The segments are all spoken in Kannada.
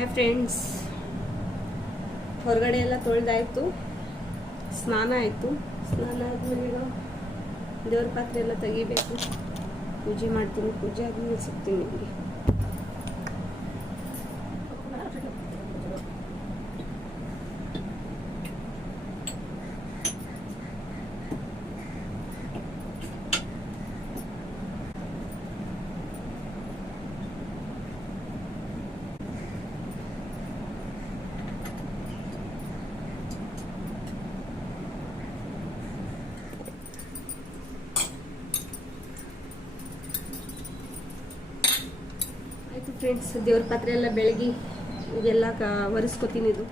ಹಾಯ್ ಫ್ರೆಂಡ್ಸ್ ಹೊರಗಡೆ ಎಲ್ಲ ತೊಳೆದಾಯ್ತು. ಸ್ನಾನ ಆಯಿತು. ಸ್ನಾನ ಆದಮೇಲೆ ಈಗ ದೇವ್ರ ಪಾತ್ರೆ ಎಲ್ಲ ತೆಗಿಬೇಕು. ಪೂಜೆ ಮಾಡ್ತೀನಿ. ಪೂಜೆ ಆದ್ಮೇಲೆ ಸಿಗ್ತೀನಿ ನಿಮಗೆ ಆಯಿತು ಫ್ರೆಂಡ್ಸ್ ದೇವ್ರ ಪಾತ್ರೆ ಎಲ್ಲ ಬೆಳಗಿ ಇದೆಲ್ಲ ಕ ಒರೆಸ್ಕೊತೀನಿ ಇದು.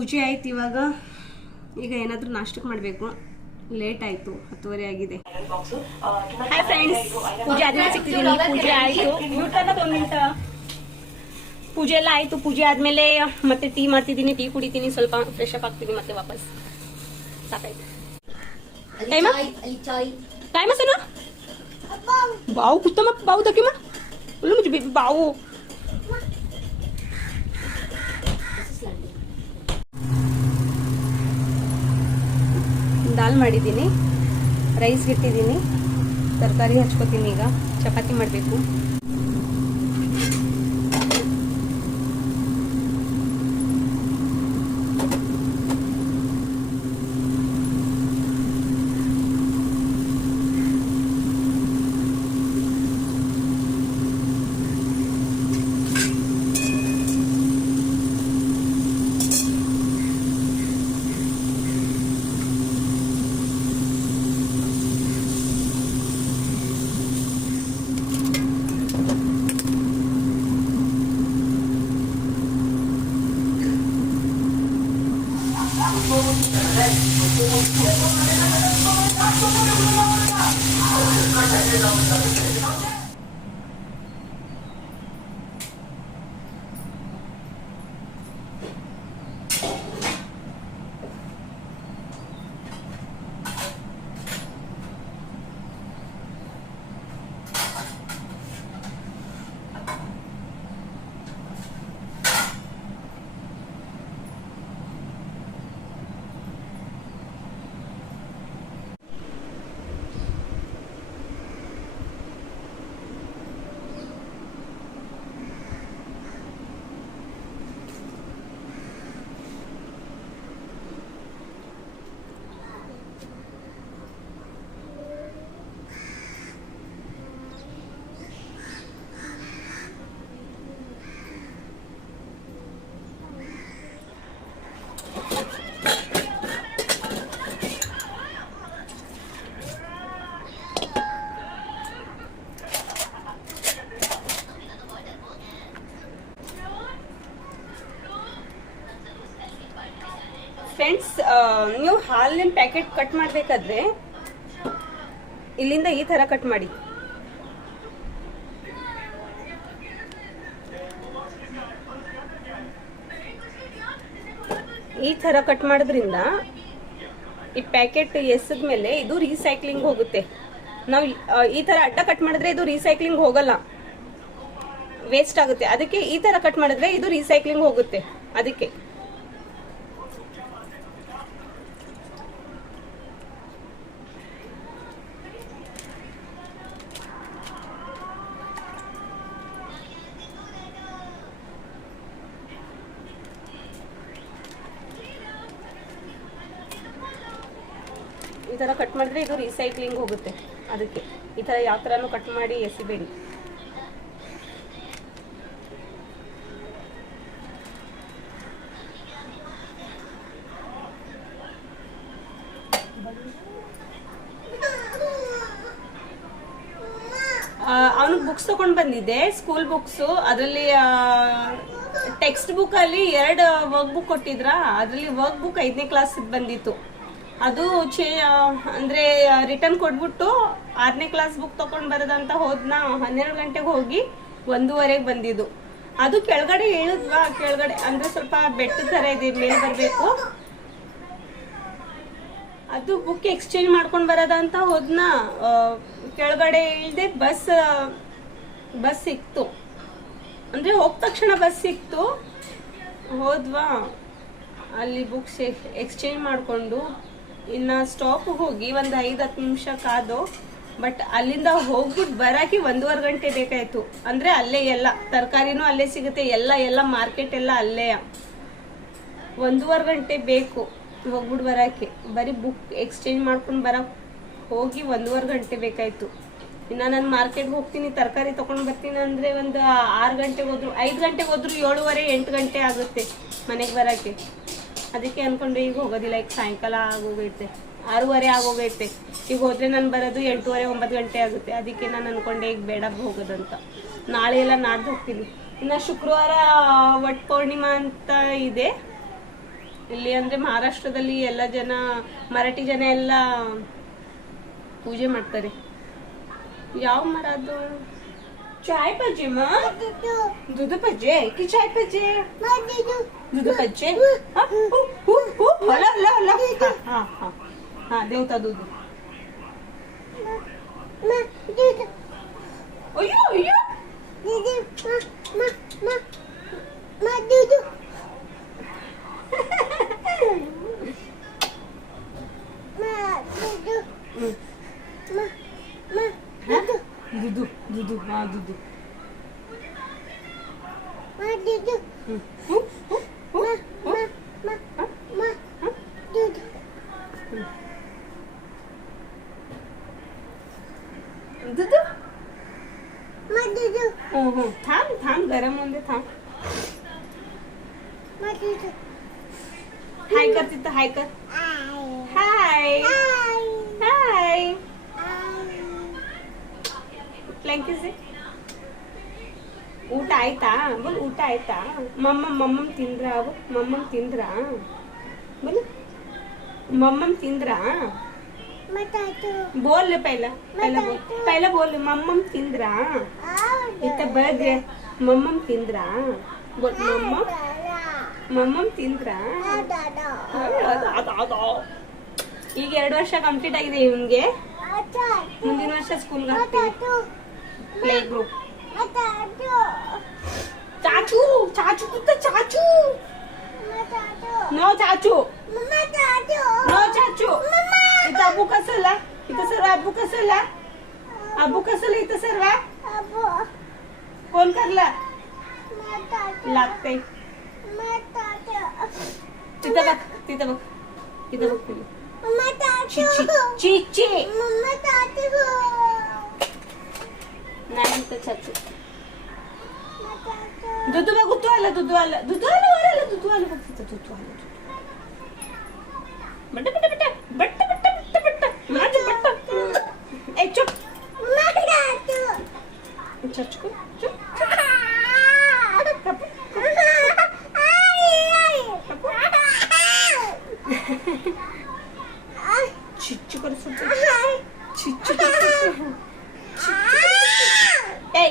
ಪೂಜೆ ಆಯ್ತು ಇವಾಗ. ಈಗ ಏನಾದರೂ ನಾಷ್ಟಕ್ಕೆ ಮಾಡಬೇಕು. ಲೇಟ್ ಆಯಿತು ಹತ್ತುವರೆ ಆಗಿದೆ. ಹಾಯ್ ಫ್ರೆಂಡ್ಸ್ ಪೂಜೆ ಆದ್ಮೇಲೆ ಸಿಗ್ತಿದ್ದೀನಿ ಪೂಜೆ ಆಯಿತು. ಒಂದು ಮಿನಿಟ್ ಪೂಜೆ ಎಲ್ಲ ಆಯಿತು. ಪೂಜೆ ಆದಮೇಲೆ ಮತ್ತೆ ಟೀ ಮಾಡ್ತಿದ್ದೀನಿ. ಟೀ ಕುಡಿತೀನಿ. ಸ್ವಲ್ಪ ಫ್ರೆಶ್ ಅಪ್ ಆಗ್ತೀನಿ ಮತ್ತೆ ವಾಪಸ್. ಸಾಕಾಯ್ತು. ಟೈಮ? ಟೈಮ ಸರ್ ಬಾವು ಕುತ್ತಮ್ಮ ಬಾವು ತಕ್ಕಿಮ್ಮ ಉಲ್ಲು ಮುಚ್ಚಿ ಬೇಬಿ ಬಾವು. ದಾಲ್ ಮಾಡಿದ್ದೀನಿ ರೈಸ್ ಇಟ್ಟಿದ್ದೀನಿ ತರಕಾರಿ ಹಚ್ಕೋತೀನಿ ಈಗ ಚಪಾತಿ ಮಾಡಬೇಕು ಫ್ರೆಂಡ್ಸ್ ನೀವು ಹಾಲಿನ ಪ್ಯಾಕೆಟ್ ಕಟ್ ಮಾಡಬೇಕಾದ್ರೆ ಇಲ್ಲಿಂದ ಈ ಥರ ಕಟ್ ಮಾಡಿ. ಈ ಥರ ಕಟ್ ಮಾಡೋದ್ರಿಂದ ಈ ಪ್ಯಾಕೆಟ್ ಎಸದ್ಮೇಲೆ ಇದು ರೀಸೈಕ್ಲಿಂಗ್ ಹೋಗುತ್ತೆ. ನಾವು ಈ ಥರ ಅಡ್ಡ ಕಟ್ ಮಾಡಿದ್ರೆ ಇದು ರೀಸೈಕ್ಲಿಂಗ್ ಹೋಗಲ್ಲ. ವೇಸ್ಟ್ ಆಗುತ್ತೆ. ಅದಕ್ಕೆ ಈ ಥರ ಕಟ್ ಮಾಡಿದ್ರೆ ಇದು ರೀಸೈಕ್ಲಿಂಗ್ ಹೋಗುತ್ತೆ. ಅದಕ್ಕೆ. ತರ ಕಟ್ ಮಾಡಿದ್ರೆ ಇದು ರೀಸೈಕ್ಲಿಂಗ್ ಹೋಗುತ್ತೆ. ಅದಕ್ಕೆ ಈ ತರ ಯಾವ ಥರ ಕಟ್ ಮಾಡಿ ಎಸಿಬೇಡಿ. ಅವನು ಬುಕ್ಸ್ ತಗೊಂಡು ಬಂದಿದ್ದೆ ಸ್ಕೂಲ್ ಬುಕ್ಸು ಅದರಲ್ಲಿ ಟೆಕ್ಸ್ಟ್ ಬುಕ್ ಅಲ್ಲಿ ಎರಡು ವರ್ಕ್ ಬುಕ್ ಕೊಟ್ಟಿದ್ರ? ಅದರಲ್ಲಿ ವರ್ಕ್ ಬುಕ್ ಐದನೇ ಕ್ಲಾಸ್ ಬಂದಿತ್ತು. ಅದು ಚೇ ಅಂದ್ರೆ ರಿಟರ್ನ್ ಕೊಟ್ಬಿಟ್ಟು ಆರನೇ ಕ್ಲಾಸ್ ಬುಕ್ ತೊಗೊಂಡು ಬರೋದಂತ ಹೋದ್ನ, ಹನ್ನೆರಡು ಗಂಟೆಗೆ ಹೋಗಿ ಒಂದೂವರೆಗೆ ಬಂದಿದ್ದು. ಅದು ಕೆಳಗಡೆ ಇಳಿದ್ವಾ ಕೆಳಗಡೆ, ಅಂದ್ರೆ ಸ್ವಲ್ಪ ಬೆಟ್ಟದ ಥರ ಇದೆ, ಮೇಲೆ ಬರಬೇಕು. ಅದು ಬುಕ್ ಎಕ್ಸ್ಚೇಂಜ್ ಮಾಡ್ಕೊಂಡು ಬರೋದಂತ ಹೋದ್ನ ಕೆಳಗಡೆ ಇಳ್ದೆ ಬಸ್ ಬಸ್ ಸಿಕ್ತು. ಅಂದ್ರೆ ಹೋದ ತಕ್ಷಣ ಬಸ್ ಸಿಕ್ತು. ಹೋದ್ವಾ, ಅಲ್ಲಿ ಬುಕ್ಸ್ ಎಕ್ಸ್ಚೇಂಜ್ ಮಾಡ್ಕೊಂಡು. ಇನ್ನ ಸ್ಟಾಪ್ ಹೋಗಿ ಒಂದು ಐದು ಹತ್ತು ನಿಮಿಷ ಕಾದು ಬಟ್ ಅಲ್ಲಿಂದ ಹೋಗ್ಬಿಟ್ಟು ಬರಕಿ ಒಂದೂವರೆ ಗಂಟೆ ಬೇಕಾಯ್ತು. ಅಂದ್ರೆ ಅಲ್ಲೇ ಎಲ್ಲ, ತರಕಾರಿನೂ ಅಲ್ಲೇ ಸಿಗುತ್ತೆ, ಎಲ್ಲ ಎಲ್ಲ ಮಾರ್ಕೆಟ್ ಎಲ್ಲ ಅಲ್ಲೇ. ಒಂದೂವರೆ ಗಂಟೆ ಬೇಕು ಹೋಗ್ಬಿಟ್ಟು ಬರೋಕ್ಕೆ ಬರೀ ಬುಕ್ ಎಕ್ಸ್ಚೇಂಜ್ ಮಾಡ್ಕೊಂಡು ಬರ ಹೋಗಿ ಒಂದೂವರೆ ಗಂಟೆ ಬೇಕಾಯ್ತು. ಇನ್ನು ನಾನು ಮಾರ್ಕೆಟ್ಗೆ ಹೋಗ್ತೀನಿ, ತರಕಾರಿ ತೊಗೊಂಡು ಬರ್ತೀನಿ ಅಂದರೆ ಒಂದು ಆರು ಗಂಟೆಗೆ ಹೋದ್ರು, ಐದು ಗಂಟೆಗೆ ಹೋದ್ರು ಏಳುವರೆ, ಎಂಟು ಗಂಟೆ ಆಗುತ್ತೆ ಮನೆಗೆ ಬರೋಕ್ಕೆ ಅದಕ್ಕೆ ಅನ್ಕೊಂಡ್ರೆ ಈಗ ಹೋಗೋದಿಲ್ಲ, ಈಗ ಸಾಯಂಕಾಲ ಆಗೋಗೈತೆ. ಆರೂವರೆ ಆಗೋಗೈತೆ. ಈಗ ಹೋದ್ರೆ ನಾನು ಬರೋದು ಎಂಟೂವರೆ, ಒಂಬತ್ತು ಗಂಟೆ ಆಗುತ್ತೆ. ಅದಕ್ಕೆ ನಾನು ಅನ್ಕೊಂಡೆ, ಈಗ ಬೇಡ ಹೋಗೋದಂತ. ನಾಳೆ ಎಲ್ಲ ನಾಡ್ದು ಹೋಗ್ತೀನಿ. ಇನ್ನು ಶುಕ್ರವಾರ ವಟ್ ಪೌರ್ಣಿಮಾ ಅಂತ ಇದೆ. ಇಲ್ಲಿ ಅಂದರೆ ಮಹಾರಾಷ್ಟ್ರದಲ್ಲಿ ಎಲ್ಲ ಜನ, ಮರಾಠಿ ಜನ ಎಲ್ಲ ಪೂಜೆ ಮಾಡ್ತಾರೆ. ಯಾವ ಮರ ಅದು? चाय पजे माँ दूध पजे की चाय पजे दूध पजे हाँ हाँ हाँ हाँ देवता दूध हाय कर तिथं हाय कर हाय हाय ಪ್ಲ್ಯಾಂಕಿಸ್ ಊಟ ಆಯ್ತಾ ಬಲ್ ಊಟ ಆಯ್ತಾ ಮಮ್ಮ ಮಮ್ಮಮ್ ತಿಂದ್ರ ಅವು ಮಮ್ಮಮ್ ತಿಂದ್ರ ಬಲ್ ಮಮ್ಮಮ್ ತಿಂದ್ರ बोल ले पहला पहला बोल पहला बोल मम्मम तिंद्रा इतना बर्गर मम्मम तिंद्रा बोल मम्मम ಮಮ್ಮಮ್ ತಿಂದ್ರಾ ಈಗ ಎರಡು ವರ್ಷ ಕಂಪ್ಲೀಟ್ ಆಗಿದೆ ಇವನ್ಗೆ ಮುಂದಿನ ವರ್ಷ ಸ್ಕೂಲ್ಗೆ ಹಾಕ್ತೀವಿ ಪ್ಲೇ ಗ್ರೂಪ್ ಚಾಚು ಚಾಚು ಕುತ್ತ ಚಾಚು ನೋ ಚಾಚು ನೋ ಚಾಚು इथं अबू कसला इथं सर्व अबू कसला अबू कसला इथं सर्व कोण करला लागतंय तिथं बघ तिथं बघ. तिथं बघ तुला ची ची नाही चाचू दुधू बघ दुधू आला दुधू आला. दुधू आला वर आला दुधू आला. बघ तिथं दुधू आला बट्ट बट्ट बट्ट बट्ट बट्ट बट्ट बट्ट. माझं बट्ट. ए चुप. चचकू চুচ্চু করে ফুটবে চুচ্চু করে এই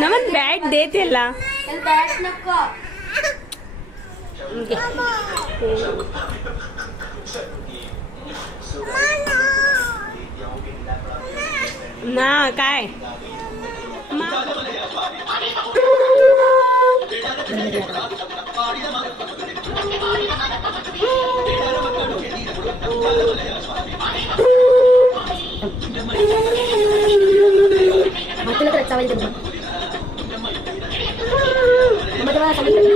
ನಮನ್ ಬ್ಯಾಟ್ ದೇತಿಲ್ಲ ಬ್ಯಾಟ್ ನಕ್ಕ. Nah, kai. Ma. Mati lah kerja sambil jemput. Mati lah sambil jemput.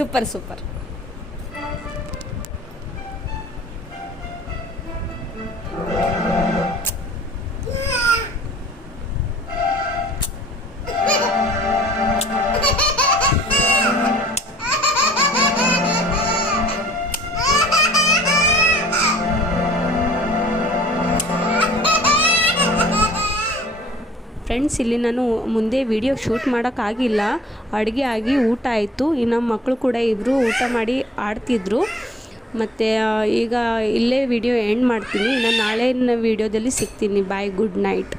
super super. Friends ಇಲ್ಲಿ ನಾನು ಮುಂದೆ ವಿಡಿಯೋ ಶೂಟ್ ಮಾಡೋಕ್ಕಾಗಿಲ್ಲ. ಅಡುಗೆ ಆಗಿ ಊಟ ಆಯಿತು. ಇನ್ನು ಮಕ್ಕಳು ಕೂಡ ಇಬ್ಬರು ಊಟ ಮಾಡಿ ಆಡ್ತಿದ್ರು. ಮತ್ತು ಈಗ ಇಲ್ಲೇ ವಿಡಿಯೋ ಎಂಡ್ ಮಾಡ್ತೀನಿ. ಇನ್ನು ನಾಳೆ ವಿಡಿಯೋದಲ್ಲಿ ಸಿಗ್ತೀನಿ. Bye good night